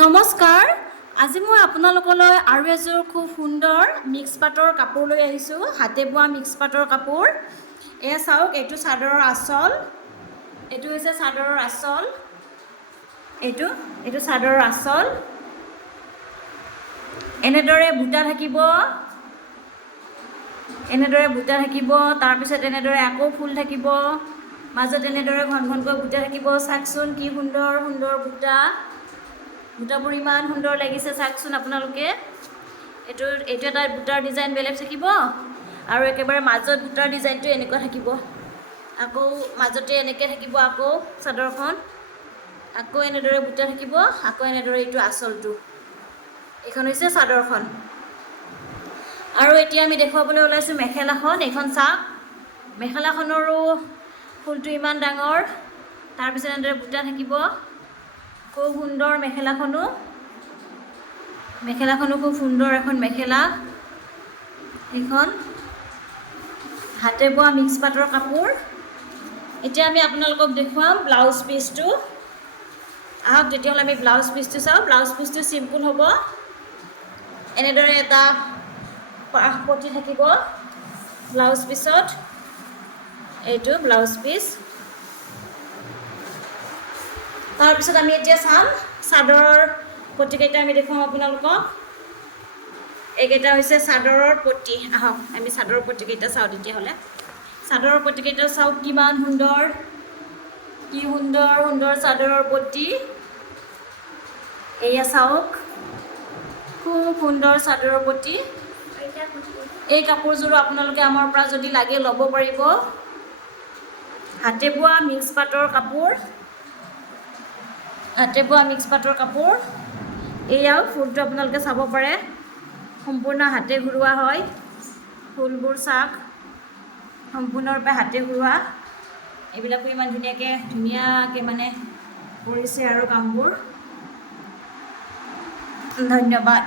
নমস্কাৰ। আজি মই আপোনালোকলৈ আৰু এযোৰ খুব সুন্দৰ মিক্স পাটৰ কাপোৰ লৈ আহিছোঁ। হাতে বোৱা মিক্স পাটৰ কাপোৰ। এয়া চাওক, এইটো চাদৰৰ আঁচল। এইটো হৈছে চাদৰৰ আঁচল। এইটো চাদৰৰ আঁচল। এনেদৰে বুটা থাকিব, তাৰপিছত এনেদৰে আকৌ ফুল থাকিব, মাজত এনেদৰে ঘন ঘনকৈ বুটা থাকিব। চাওকচোন কি সুন্দৰ সুন্দৰ বুটা। বুটাবোৰ ইমান সুন্দৰ লাগিছে, চাওকচোন আপোনালোকে। এইটো এটা বুটাৰ ডিজাইন বেলেগ থাকিব, আৰু একেবাৰে মাজত বুটাৰ ডিজাইনটো এনেকুৱা থাকিব। আকৌ মাজতে এনেকৈ থাকিব, আকৌ চাদৰখন আকৌ এনেদৰে বুটা থাকিব, আকৌ এনেদৰে এইটো আঁচলটো। এইখন হৈছে চাদৰখন। আৰু এতিয়া আমি দেখুৱাবলৈ ওলাইছোঁ মেখেলাখন। এইখন চাওক, মেখেলাখনৰো ফুলটো ইমান ডাঙৰ, তাৰপিছত এনেদৰে বুটা থাকিব। খুব সুন্দৰ মেখেলাখনো খুব সুন্দৰ এখন মেখেলা। এইখন হাতে বোৱা মিক্স পাটৰ কাপোৰ। এতিয়া আমি আপোনালোকক দেখুৱাম ব্লাউজ পিচটো। আহক তেতিয়াহ'লে আমি ব্লাউজ পিচটো চাওঁ। ব্লাউজ পিচটো চিম্পুল হ'ব। এনেদৰে এটা পটি থাকিব ব্লাউজ পিচত। এইটো ব্লাউজ পিচ। তাৰপিছত আমি এতিয়া চাম চাদৰৰ পটিকেইটা আমি দেখুৱাম আপোনালোকক। এইকেইটা হৈছে চাদৰৰ পটি। আহক আমি চাদৰৰ পটিকেইটা চাওঁ তেতিয়াহ'লে। চাদৰৰ পটিকেইটা চাওক, কিমান সুন্দৰ, কি সুন্দৰ সুন্দৰ চাদৰৰ পটি। এয়া চাওক, খুব সুন্দৰ চাদৰৰ পটি। এই কাপোৰযোৰো আপোনালোকে আমাৰ পৰা যদি লাগে ল'ব পাৰিব। হাতে বোৱা মিক্স পাটৰ কাপোৰ। এয়াও ফুলটো আপোনালোকে চাব পাৰে, সম্পূৰ্ণ হাতে ঘূৰোৱা হয়। ফুলবোৰ চাওক, সম্পূৰ্ণৰূপে হাতে ঘূৰোৱা। এইবিলাকো ইমান ধুনীয়াকৈ মানে কৰিছে আৰু কামবোৰ। ধন্যবাদ।